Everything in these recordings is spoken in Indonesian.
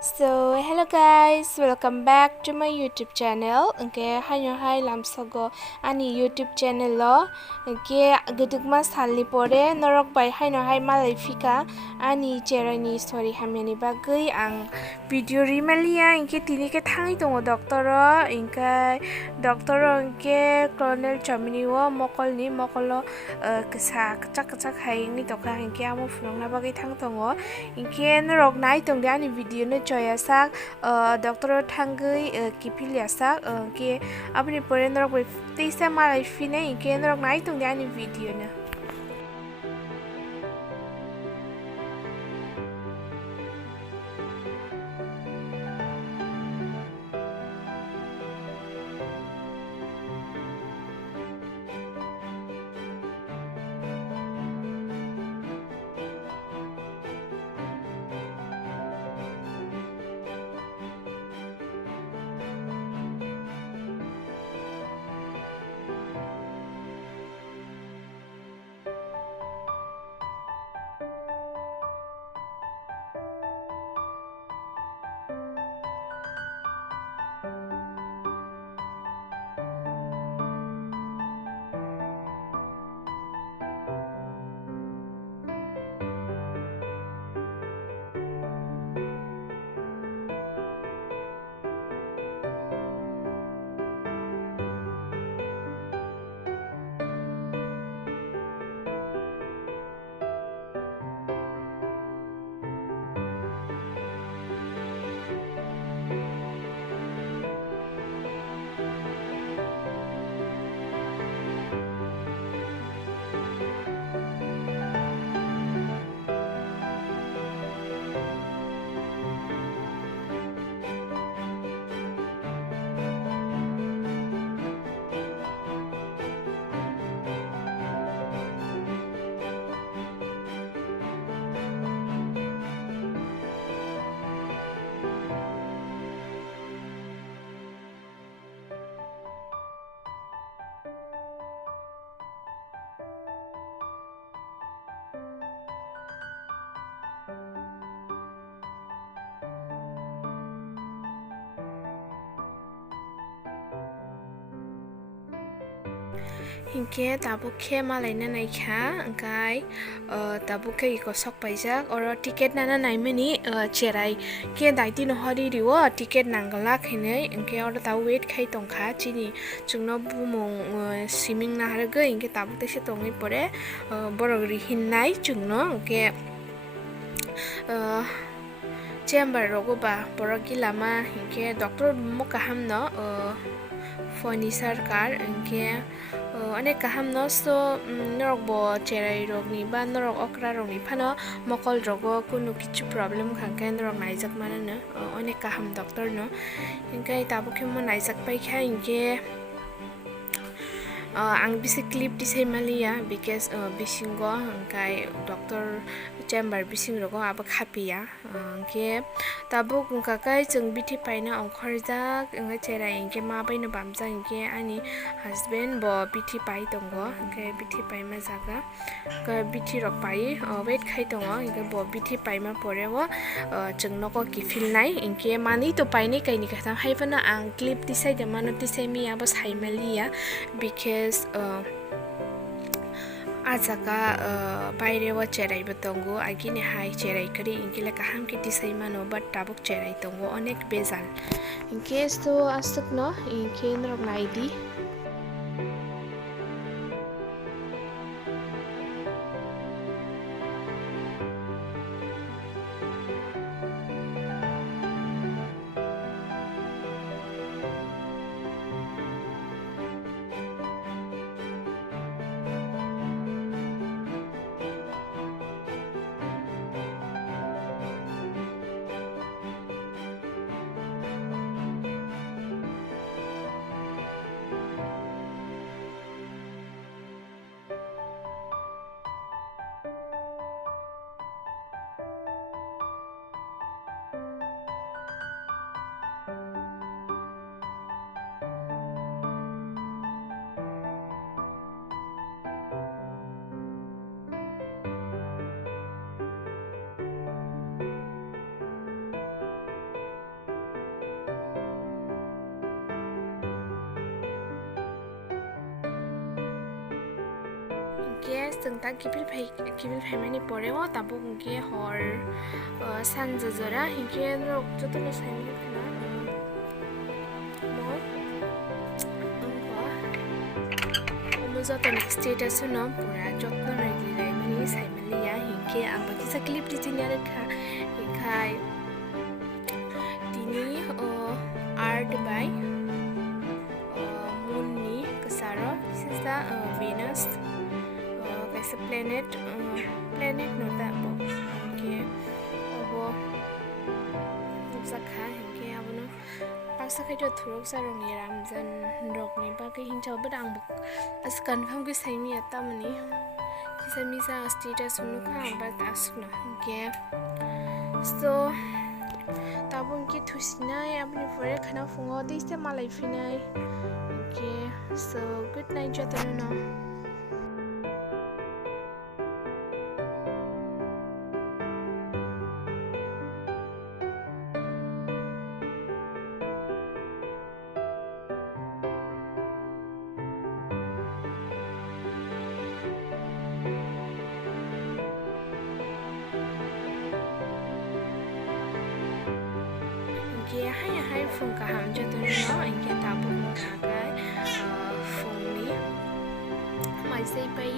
So hello guys, welcome back to my YouTube channel. Engke hanyo hai lamsogo ani YouTube channel lo. Engke gedugma salni pore norok bai hanyo hai malai fika ani cherai ni story hamyani bagai ang video rimalia engke tini ke thangai tongo doctor ro engke doctor ro engke colonel chamini wo mokol ni mokolo kesa kacak hai ni toka engke amo phulong na bagai thang tongo engke norok nai tong ani video no joya sak doctor thangai kipilya sak ke abni pore norok bai teisa malai fine ke norok nai tung ani video na Hingke tabuk ke malai na nai kha angkai tabuk ke iko sok paijak oro tiket nana nai meni cherai ke daiti no hori riwo tiket nanggala khine angke oro ta wait khai tongkha chini chungno bumung swimming na harga ingke tabuk te se tongai pore borok ri hinnai chungno angke chamber rogo ba borok gilama hingke doctor mo kaham no phoni sarkar angke অনেক কাহাম ন সো নরক ব চেরাই রোগ নি বা নরক অকরা রোগ নি ফানো মকল রোগ কোনো কিছু প্রবলেম খাঙ্কে নরক নাইজাক মানে ন অনেক কাহাম ডক্টর ন ইনকে তাবুকে মো নাইজাক পাইখা ইনকে ang bisi clip di say malia because bising go angkai doctor chamber bising rogo aba khapia angke tabuk angkai chung bithi paina ongkhorjak angkai cherai angke ma baina bamja angke ani husband bo bithi pai tongo angke bithi pai ma jaga ka bithi rok pai wait khai tongo angke bo bithi pai ma pore wo chung noko ki feel nai angke mani to pai ni kai ni ka haibana ang clip di say de mano di say mi aba sai malia because ajaka baire wa cherai batongo agine hai cherai kari ingile kaham ki disai mano but tabuk cherai tongo onek bezal in case to asuk no in kendro naidi Ge sengta kipil phai mani pore wo tabo ge hor san jajara ge rok jotono sai mani khana mo mo jotono status no pura jotno regi rai mani sai mani ya ge amba kisa clip di tinya rekha khai tini art by moon ni kasaro this is the Venus kaisa planet no ta bo ke abo sakha ke abono pasa khai to thurok sarong ni ramjan rok ni ba ke hinchau badang buk as confirm ke saimi atamani kisami sa status unu ka ba tasna ke so tabung ki thusina apni fore khana fungo de iste malai finai okay so good night jatano hai phung ka ham cho tôi nó anh kia tạo bụng cả cái phung ní mai xây bay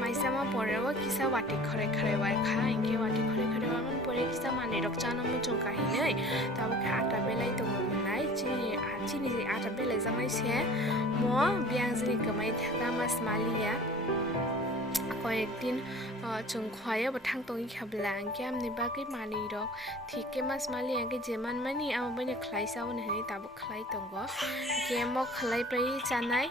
mai sama pore wa kisa wati khare khare wa kha anh kia wati khare khare wa man pore kisa mane rok chana mu chung ka hi nei tabo kha ata belai to mo nai chini ji ata belai jamai se mo biang jini kamai thaka mas malia কয়েকদিন চংখোয়া বথাং তঙি খাবলা আংকে আমনি বাকি মালি রক ঠিকে মাস মালি আংকে যেমান মানি আমবাইনে খলাই সাউন হেনি তাবো খলাই তঙ্গ গেমক খলাই প্রাই জানাই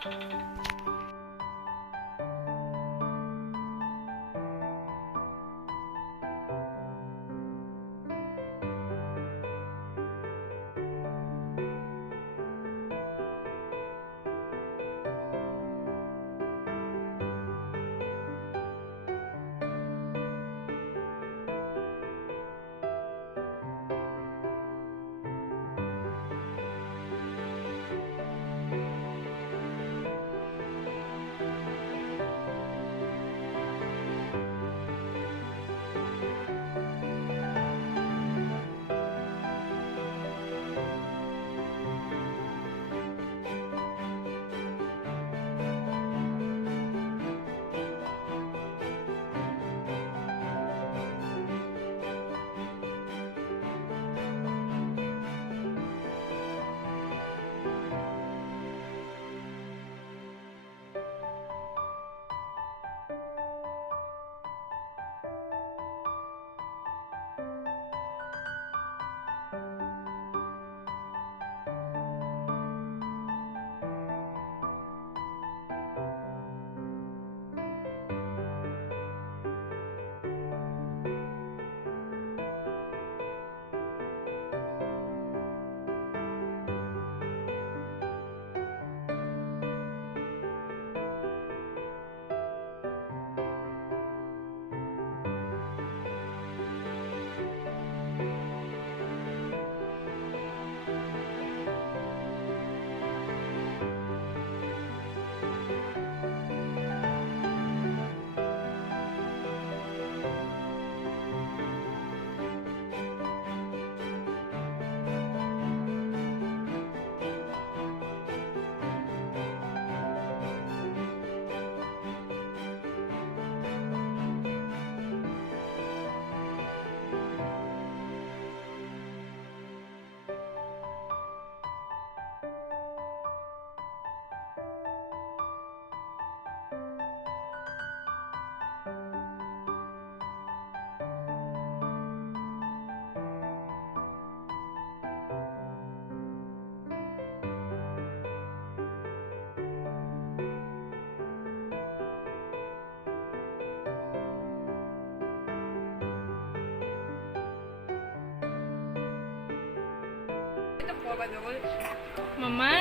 Mama,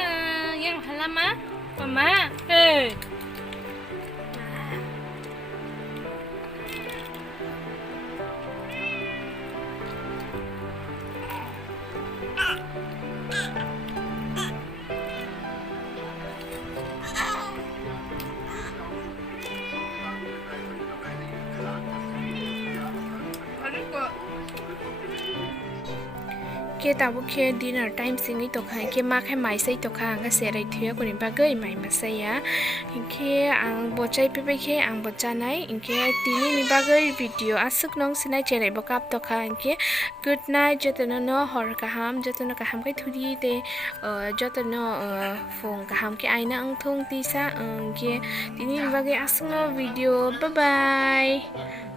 yang halama, mama, hey. ke tabu ke dinner time singi to kha ke ma khai mai sai to kha ang serai thuya kuni bagai mai masaya ke ang bochai pe ke ang bochanai ke tini ni bagai video asuk nong sinai cherai bokap to kha ke good night jatana no hor kaham jatana kaham kai thuri te jatana phone kaham ke aina ang thong ti sa ke tini ni bagai asuk no video bye bye